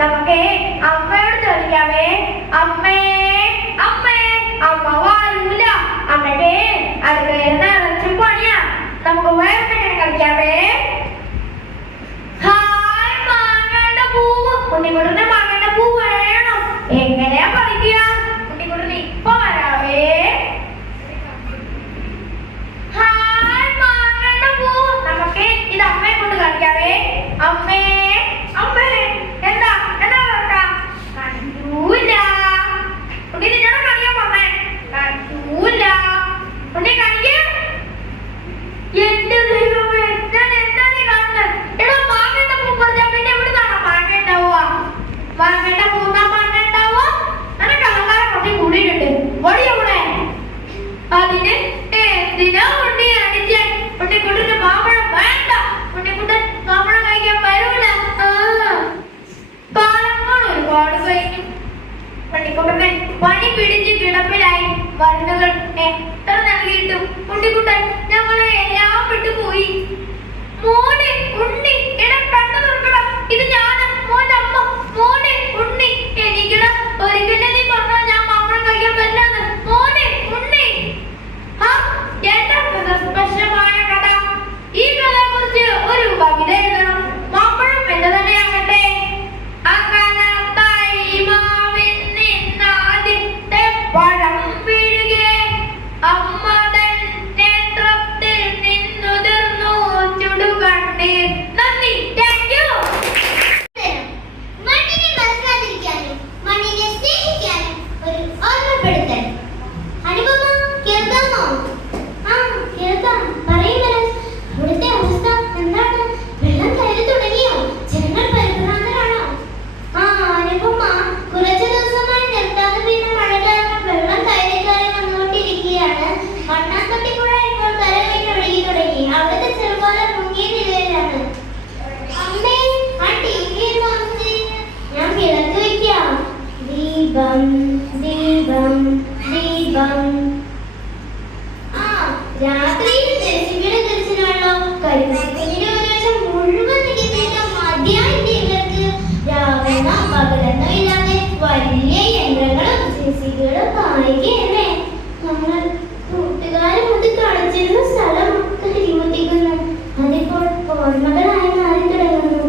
നമുക്ക് അമ്മയോട് ചോദിക്കാവേ. അമ്മേ അമ്മേ, അമ്മ വരൂല. അമ്മയുടെ അടുക്കളയിൽ നിറച്ച് പണിയാ. നമുക്ക് വേറെ കളിക്കാവേ. ഹായ് മാങ്ങയുടെ പൂവ്. കുട്ടിക്കുട്ടന്റെ മാങ്ങയുടെ പൂ വേണം. എങ്ങനെയാ പറിക്കുക? കുട്ടിക്കുട്ടന് ഇപ്പൊ വരാവേ. ഹായ് മാങ്ങയുടെ പൂ. നമുക്ക് ഇത് അമ്മയെ കൊണ്ട് കളിക്കാവേ. അമ്മേ അമ്മേ, എന്താ എന്താ നോക്കാം? കണ്ടൂല. കുട്ടി നിന്നോട് കളിക്കാൻ പറഞ്ഞേ. കണ്ടൂല. കുട്ടി കളിക്ക. എന്റെ ദൈവമേ, ഞാൻ എന്താ നീ കാണുന്നത്? എടാ മാങ്ങയുടെ പൂ പറഞ്ഞാൽ പിന്നെ എവിടുന്നാണ് മാങ്ങ ഉണ്ടാവുക? മാങ്ങയുടെ പൂന്നാ മാങ്ങ ഉണ്ടാവുക? നിനക്ക് അഹങ്കാരം കുറച്ച് കൂടിയിട്ടുണ്ട്. ഓടിയവിടെ അതിന് എന്തിനാ ഉണ്ണി അടിച്ചേ? ഉണ്ണിക്കുട്ടന് മാമ്പഴം വേണ്ട. ഉണ്ണിക്കുട്ടൻ മാമ്പഴം കഴിക്കാൻ വരൂല. കാലങ്ങൾ ഒരുപാട് കഴിഞ്ഞു. ഉണ്ണിക്കുട്ടനെ പണി പിടിച്ച് കിടപ്പിലായി. മരുന്നുകൾ എത്ര നൽകിയിട്ടും ഉണ്ണിക്കുട്ടൻ ഞങ്ങളെ എല്ലാം വിട്ടുപോയി. മോനെ ഉണ്ണി, എടാ കണ്ണു തുറക്കടാ. ഇത് ഞാൻ മോന്റെ അമ്മ. മോനെ ഉണ്ണി, എനിക്കിടാ ഒരിക്കലും നീ പറഞ്ഞാൽ ഞാൻ മാമ്പഴം കഴിക്കാൻ പറ്റില്ലെന്ന്. മോനെ ഉണ്ണി. എന്റെ സ്പഷ്ടമായ കഥ. ഈ കഥയെ കുറിച്ച് ഒരു കവിത എഴുതണം. മാമ്പഴം എന്റെ തന്നെയാകട്ടെ. അകലത്തായി മാവിൽ നിന്നാദ്യത്തെ പഴം വീഴുകെ അമ്മ തൻ നേത്രത്തിൽ നിന്നുതിർന്നു ചുടുകണ്ണീർ. നന്ദി. Thank you. മണ്ണിനെ മറക്കാതിരിക്കാനും മണ്ണിനെ സ്നേഹിക്കാനും ഒരു ഓർമ്മപ്പെടുത്തൽ. അനുപമ കേൾക്കാമോ? കേൾക്കാം. പറയൂ മനസ്, അവിടുത്തെ അവസ്ഥ എന്താണ്? വെള്ളം കയറി തുടങ്ങിയോ? ജനങ്ങൾ പരിഭ്രാന്തരാണോ? അനുപമ, കുറച്ചു ദിവസമായി നിർത്താതെ പെയ്യുന്ന മഴ കാരണം വെള്ളം കയറി വന്നുകൊണ്ടിരിക്കുകയാണ്. മണ്ണാത്തൊട്ടിപ്പുഴ ഇപ്പോൾ കരകവിഞ്ഞ് ഒഴുകി തുടങ്ങി. അവിടുത്തെ ചെറുപാല മുങ്ങിയ നിലയിലാണ്. അമ്മേ, ആ ടിവി ഞാൻ വിളക്ക് വെക്കാം. ദീപം ദീപം ദീപം. രാത്രിയിൽ ജെസിബിയുടെ ദർശനമാണോ? കരുനാഗപ്പള്ളിയുടെ ഒരു വശം മുഴുവൻ നികത്തിയിട്ട് മതിയായിട്ട് ഇവർക്ക്. രാവണ പകലെന്നോ ഇല്ലാതെ വലിയ യന്ത്രങ്ങളും ജെസിബികളും കായികയല്ലേ. നമ്മൾ കൂട്ടുകാരും മുട്ടി കളിച്ചിരുന്ന സ്ഥലം കരിമുത്തിക്കുന്നു. അതിപ്പോൾ ഓർമ്മകളായി മാറി തുടങ്ങുന്നു.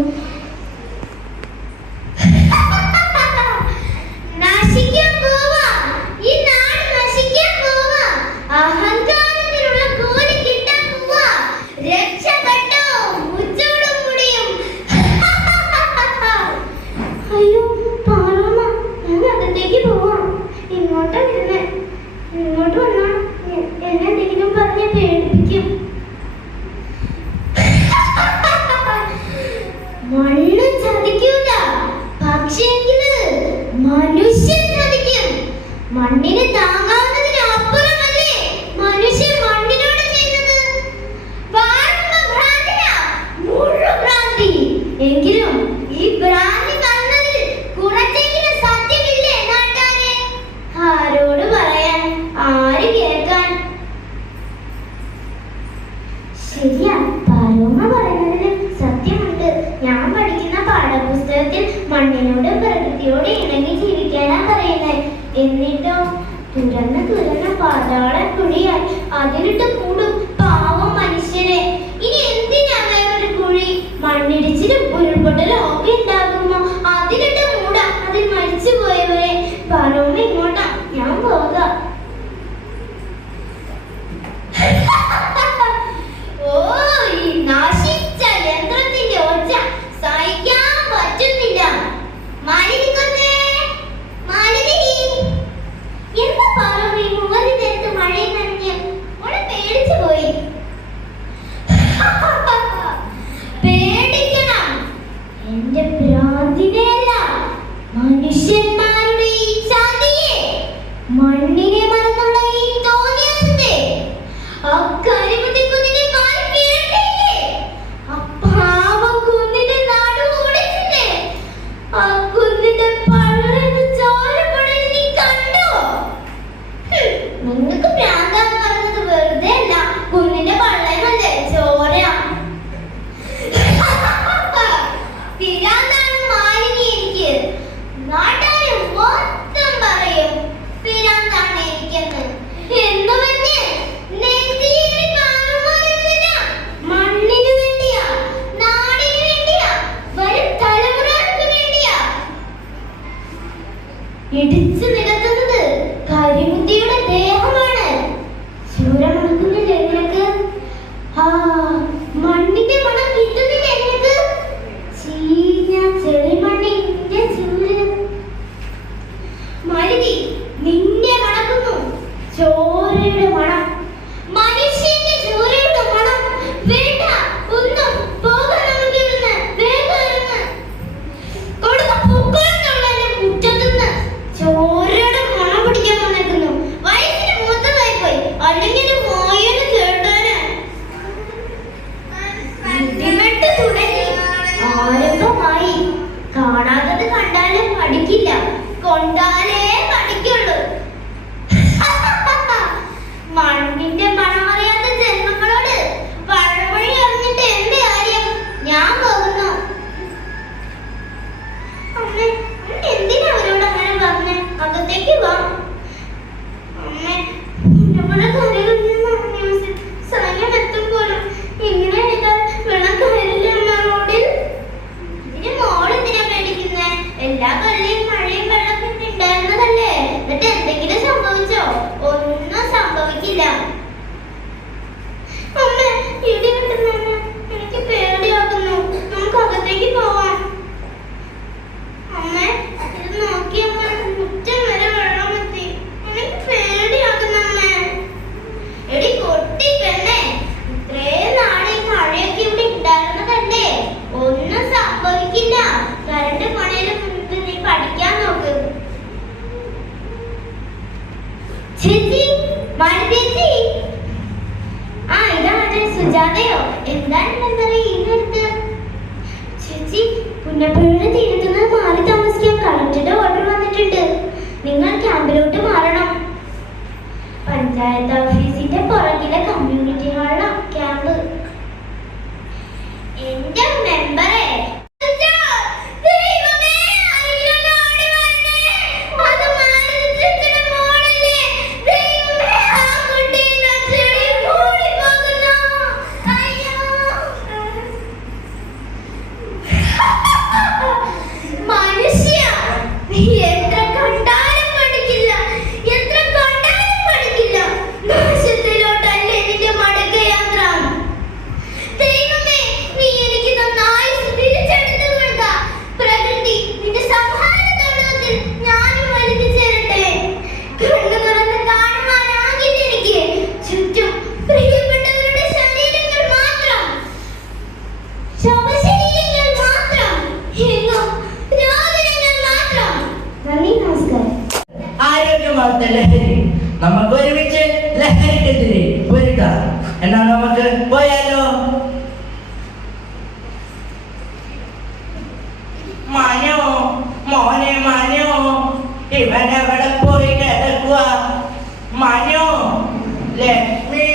നശിക്കാൻ പോവാ, ഈ നാട് നശിക്കാൻ പോവാ. അഹങ്കാരത്തിലുള്ള കൂലി കിട്ടാൻ പോവാ. രക്ഷപ്പെട്ടോ മുച്ചോടും മുടിയും. അയ്യോ പാറമ്മ, ഞാൻ അകത്തേക്ക് പോവാം. ഇങ്ങോട്ട് വരുന്നേ. ഇങ്ങോട്ട് വന്നാ എന്നെ എന്തെങ്കിലും പറഞ്ഞ് പേടിപ്പിക്കും. മണ്ണ് ചതിക്കൂല, പക്ഷേങ്കില് മനുഷ്യൻ ചതിക്കും. മണ്ണിന് താങ്ങാവുന്നതിന് അപ്പുറമല്ലേ മനുഷ്യൻ മണ്ണിനോട് ചെയ്യുന്നത്. ഭ്രാന്തി. എങ്കിലും ഈ ഭ്രാന്തി കാണുന്നതിൽ കുറച്ചെങ്കിലും സത്യമില്ലേ നാട്ടാരെ? ആരോട് പറയാൻ, ആര് കേൾക്കാൻ? ശരിയാ, പാലോമ പറയുന്നതിന് സത്യമുണ്ട്. ഞാൻ പഠിക്കുന്ന പാഠപുസ്തകത്തിൽ മണ്ണിനോട് പ്രകൃതിയോട് ഇണങ്ങി ജീവിക്കാനാ പറയുന്നത്. എന്നിട്ടോ തുറന്ന് തുറന്ന പാതാള കുഴിയാൽ അതിലിട്ട് കൂടും പാവം മനുഷ്യരെ. ഇനി എന്തിനാ വേറൊരു കുഴി? മണ്ണിടിച്ചിലും ഉരുൾപൊട്ടലും ഒക്കെ ഉണ്ടാകുമ്പോ അതിലിട്ട് മൂടാ. അതിൽ മരിച്ചു പോയവരെ. പാലോമ ഇങ്ങോട്ടാ, ഞാൻ പോകാം. ഓ, ഈ നശിച്ച യന്ത്രത്തിന്റെ ഒച്ച സഹിക്കാൻ പറ്റുന്നില്ല. മാലിനിക്കൊന്നേ, മാലിനി. എന്താ പാലോമ മുകളിൽ നേരത്ത് മഴയും നനഞ്ഞ്? ഓളെ പേടിച്ചു ഇടിച്ചു നിരത്തുന്നത് കരിമുത്തിയുടെ ദേഹമാണ്. ചൂര മണക്കുന്നില്ലേ നിനക്ക്? ആ മണ്ണിന്റെ മണം കിട്ടുന്നില്ലേ നിനക്ക്? ചീഞ്ഞ ചെളിമണ്ണിന്റെ ചൂര്. മരുതി നിന്നെ മണക്കുന്നു ചോരയുടെ മണം, മനുഷ്യന്റെ ചോരയുടെ മണം. വേണ്ട, ഒന്നും പോകാൻ നമുക്ക് ഇവിടുന്ന്. വേഗം ഇറങ്ങ്. കൊടുത്ത പൂക്കളെന്നുള്ള മുറ്റത്തുനിന്ന് ചോരയുടെ മണം പിടിക്കാൻ വന്നേക്കുന്നു. വയസ്സിന് മൂത്തതായി പോയി, അല്ലെങ്കിൽ മോയെന്ന് കേട്ടാന്. ബുദ്ധിമുട്ട് തുടങ്ങി, ആരംഭമായി. കാണാത്തത് കണ്ടാലും പഠിക്കില്ല, കൊണ്ടാലേ പഠിക്കുള്ളൂ. മണ്ണിന്റെ മണം അറിയാത്ത ജന്മങ്ങളോട് പഴമൊഴി അറിഞ്ഞിട്ട് എന്ത് കാര്യം? ഞാൻ പോകുന്നു. അമ്മേ, എന്തിനാ അവരോട് അങ്ങനെ പറഞ്ഞേ? അകത്തേക്ക് വാ. അമ്മേ, നമ്മുടെ കരയിൽ സൈന്യം എത്തുമ്പോഴും ഇങ്ങനെ എടുക്കാൻ വെള്ളം കയറില്ല അമ്മ റോഡിൽ. ഇതിന് മോളെന്തിനാ പേടിക്കുന്നേ? എല്ലാ കള്ളിയും മഴയും വെള്ളമൊക്കെ ഉണ്ടായിരുന്നതല്ലേ? എന്നിട്ട് എന്തെങ്കിലും സംഭവിച്ചോ? ഒന്നും സംഭവിക്കില്ല. അമ്മ, ഇടി കിട്ടുന്ന എനിക്ക് പേടിയാകുന്നു. നമുക്ക് അകത്തേക്ക് പോവാം. അമ്മ, ഇത് നോക്കിയമ്മ, മുറ്റം വരെ വെള്ളം എത്തി. എനിക്ക് പേടിയാകുന്നു അമ്മേ. എടി പൊട്ടി പെണ്ണേ, ഇത്രയും നാളെ ഈ മഴയൊക്കെ ഇവിടെ ഉണ്ടായിരുന്നതല്ലേ? ഒന്നും സംഭവിക്കില്ല. കരണ്ട് പോണേന് മുൻപ് നീ പഠിക്കാൻ നോക്ക്. ചേച്ചി, ചേച്ചി. ആ, ഇതാണ് സുജാതയോ? എന്താണ് ഈ നേരത്ത്? ചേച്ചി, പുന്നപ്പുഴയുടെ തീരത്തുനിന്ന് മാറി താമസിക്കാൻ കളക്ടറുടെ ഓർഡർ വന്നിട്ടുണ്ട്. നിങ്ങൾ ക്യാമ്പിലോട്ട് മാറണം. പഞ്ചായത്ത് ഓഫീസിന്റെ പുറകിലെ കമ്മ്യൂണിറ്റി ഹാളിലാണ് ക്യാമ്പ്. എന്റെ മെമ്പറെ, നമുക്ക് ഒരുമിച്ച് ലഹരിക്കെതിരെ പൊരുതാം. എന്നാ നമുക്ക് പോയാലോ? മനോ, മോനെ മനോ, ഇവനെവിടെ പോയി കിടക്കുക? മനോ, ലക്ഷ്മി,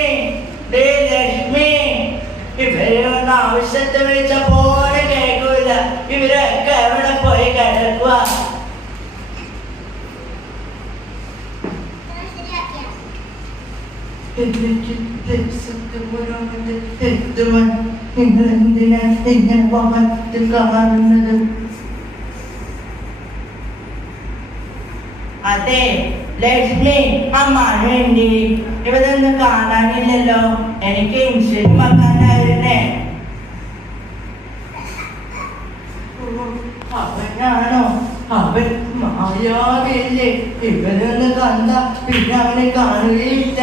ലക്ഷ്മി, ഇവരെ ഒന്ന് ആവശ്യത്തെ വിളിച്ച പോലെ കേൾക്കൂല. ഇവരൊക്കെ എവിടെ പോയി കിടക്കുക? നിങ്ങൾ എന്തിനാ ഇങ്ങനെ വാർത്ത കാണുന്നത്? അതെ ലക്ഷ്മി, അമ്മാനുണ്ട്. ഇവരൊന്നും കാണാനില്ലല്ലോ. എനിക്ക് ഇൻഷുറൻസ് വെക്കാനായിരുന്നേ. അവനാണോ? അവൻ മായാവില്ലേ? ഇവരൊന്ന് കണ്ട പിന്നെ അവനെ കാണുകയില്ല.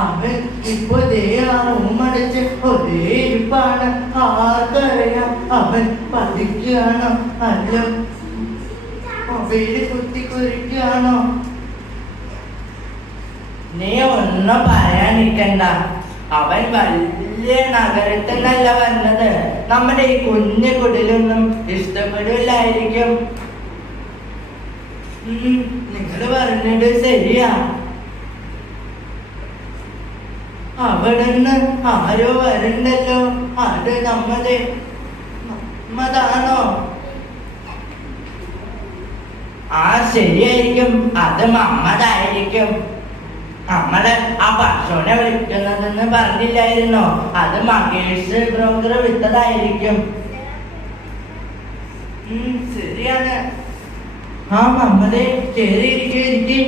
അവൻ ഇപ്പൊ ദേ ആ റൂമടച്ച് ഒരേ ഇരിപ്പാണ്. ആർക്കറിയാം അവൻ പഠിക്കുകയാണോ അല്ല മൊബൈല് കുത്തിക്കുറിക്കുകയാണോ? നീ ഒന്നും പറയാൻ നിൽക്കണ്ട. അവൻ വലിയ നഗരത്തിൽ നിന്നല്ല വന്നത്. നമ്മുടെ ഈ കുഞ്ഞു കുടിലൊന്നും ഇഷ്ടപ്പെടില്ലായിരിക്കും. നിങ്ങൾ പറഞ്ഞത് ശരിയാ. അവിടുന്ന് ആരോ വരുന്നുണ്ടല്ലോ. അത് നമ്മതാണോ? ആ ശരിയായിരിക്കും, അത് മമ്മതായിരിക്കും. നമ്മള് ആ പശുവിനെ വിളിക്കുന്നതെന്ന് പറഞ്ഞില്ലായിരുന്നോ? അത് മഹേഷ് ബ്രോക്കർ വിട്ടതായിരിക്കും. ശരിയാണ്. ആ മമ്മതേ കേറിയിരിക്കെ.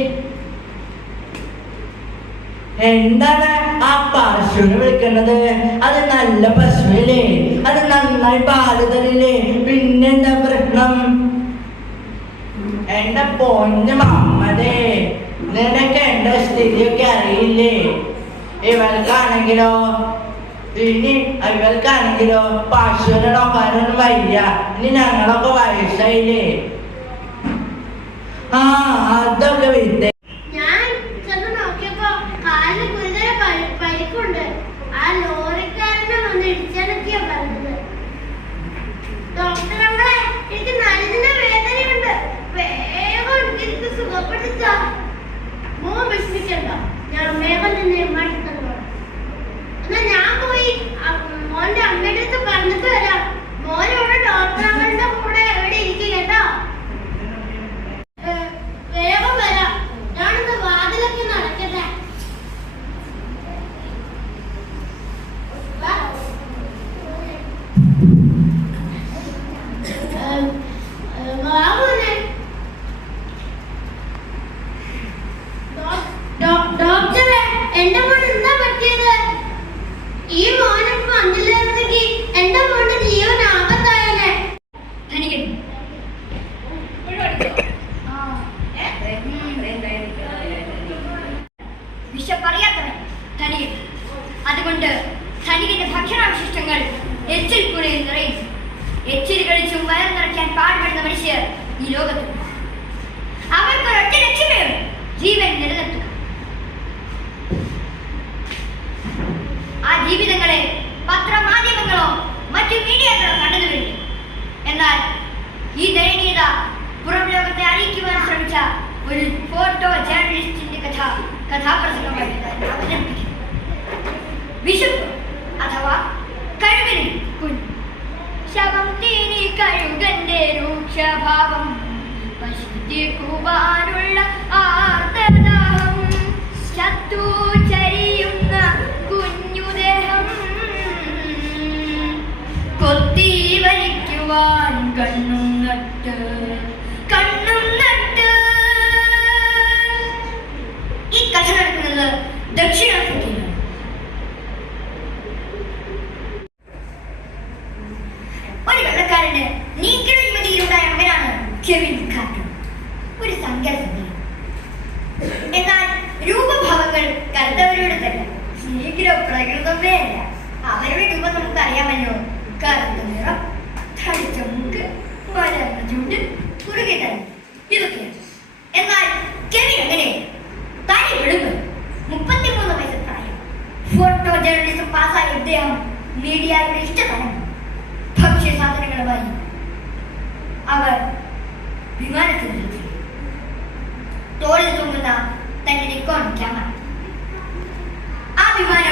എന്താണ് ആ പശുവിനെ വിളിക്കുന്നത്? അത് നല്ല പശുവല്ലേ? അത് നന്നായി പാല് തരില്ലേ? പിന്നെന്താ പ്രശ്നം? എന്റെ പൊന്ന് മമ്മതേ, നിനക്ക് എന്റെ സ്ഥിതിയൊക്കെ അറിയില്ലേ? ഇവൾക്കാണെങ്കിലോ പശുവിനെ നോക്കാനൊന്നും വയ്യ. ഇനി ഞങ്ങളൊക്കെ വയസ്സായില്ലേ? ആ അതൊക്കെ വിദ്യ. ഞാൻ ചെന്ന് നോക്കിയപ്പോ കാലിന് ഗുരുതര പരിക്കുണ്ട്. ആ ലോറിക്കാരനെ വന്ന് ഇടിച്ചെന്നൊക്കെയാ പറഞ്ഞത്. ഡോക്ടറെ, എനിക്ക് നല്ല വേദനയുണ്ട്, വേഗം എനിക്ക് സുഖപ്പെടുത്താ. മോൻ വിഷമിക്കണ്ട, ഞാൻ വേഗം തന്നെ മടുത്തത്. എന്നാ ഞാൻ പോയി മോന്റെ അമ്മയുടെ അടുത്ത് പറഞ്ഞിട്ട് വരാം. മോനോട് ഡോക്ടറുടെ കൂടെ എവിടെ ഇരിക്കും കേട്ടോ. വേഗം വരാം. ഞാനിന്ന് വാതിലൊക്കെ നടക്കട്ടെ. ഡോക്ടറെ, എന്റെ മോൻ എന്താ പറ്റിയത്? ഈ മോനൊക്കെ വന്നില്ലായിരുന്നെങ്കിൽ എന്റെ മോന്റെ ജീവൻ ആപത്തായനെ. വിശപ്പറിയാത്തവൻ ധനികൻ. അതുകൊണ്ട് ധനികന്റെ ഭക്ഷണാവശിഷ്ടങ്ങൾ എച്ചിൽ കൂടയിൽ നിറയും. എച്ചിൽ കഴിച്ചും വയർ നിറയ്ക്കാൻ പാടുപെടുന്ന മനുഷ്യർ ഈ ലോകത്തുണ്ട്. അവർക്കൊരൊറ്റ ലക്ഷ്യമേ ഉള്ളൂ, ജീവൻ നിലനിർത്തുക. ആ ജീവിതങ്ങളെ പത്രമാധ്യമങ്ങളോ മറ്റു മീഡിയകളോ കണ്ടു വരും. എന്നാൽ ഈ ദയനീയത പുറം ലോകത്തെ അറിയിക്കുവാൻ ശ്രമിച്ച ഒരു ഫോട്ടോ ജേർണലിസ്റ്റിന്റെ കഥാപ്രസംഗമായി അവതരിപ്പിക്കുന്നു. വിശപ്പ് അഥവാ കഴിവിന് കുഞ്ഞ്. ശവം തീനി കഴുകന്റെ രൂക്ഷഭാവം, പശു തീർക്കുവാനുള്ള ആർത്തദാഹം, ശത്രു ചരിയുന്ന കുഞ്ഞുദേഹം, കൊത്തി വലിക്കുവാൻ കണ്ണും നട്ട്. ഈ കഥ നടക്കുന്നത് ദക്ഷിണാഫ്രിക്കയിലാണ്. ഒരു വെള്ളക്കാരന് നീക്കണ യുവതിയിലുണ്ടായ മകനാണ് കെവിൻ കാർട്ടർ. ഒരു സങ്കല്പം. എന്നാൽ രൂപഭാവങ്ങൾ കറുത്തവരോട് തന്നെ ശീഘ്ര പ്രകൃതമേ അല്ല. അവരുടെ രൂപം നമുക്കറിയാമല്ലോ. കറുത്ത നിറം, തടിച്ച മൂക്ക്, വളർന്ന ചുണ്ട്, കുറുകെ തല, ഇതൊക്കെയാണ്. എന്നാൽ കെവിൻ അങ്ങനെ തനി വെളുപ്പ്, 33 വയസ്സ് പ്രായം. ഫോട്ടോ ജേർണലിസം പാസ്സായ ഇദ്ദേഹം മീഡിയയുടെ ഇഷ്ടതരം. ഭക്ഷ്യ സാധനങ്ങളുമായി അവർ വിമാനത്തിൽ നിർത്തി. തോളിൽ തൂങ്ങുന്ന തന്റെ നിക്കോൺ ക്യാമറ. ആ വിമാനം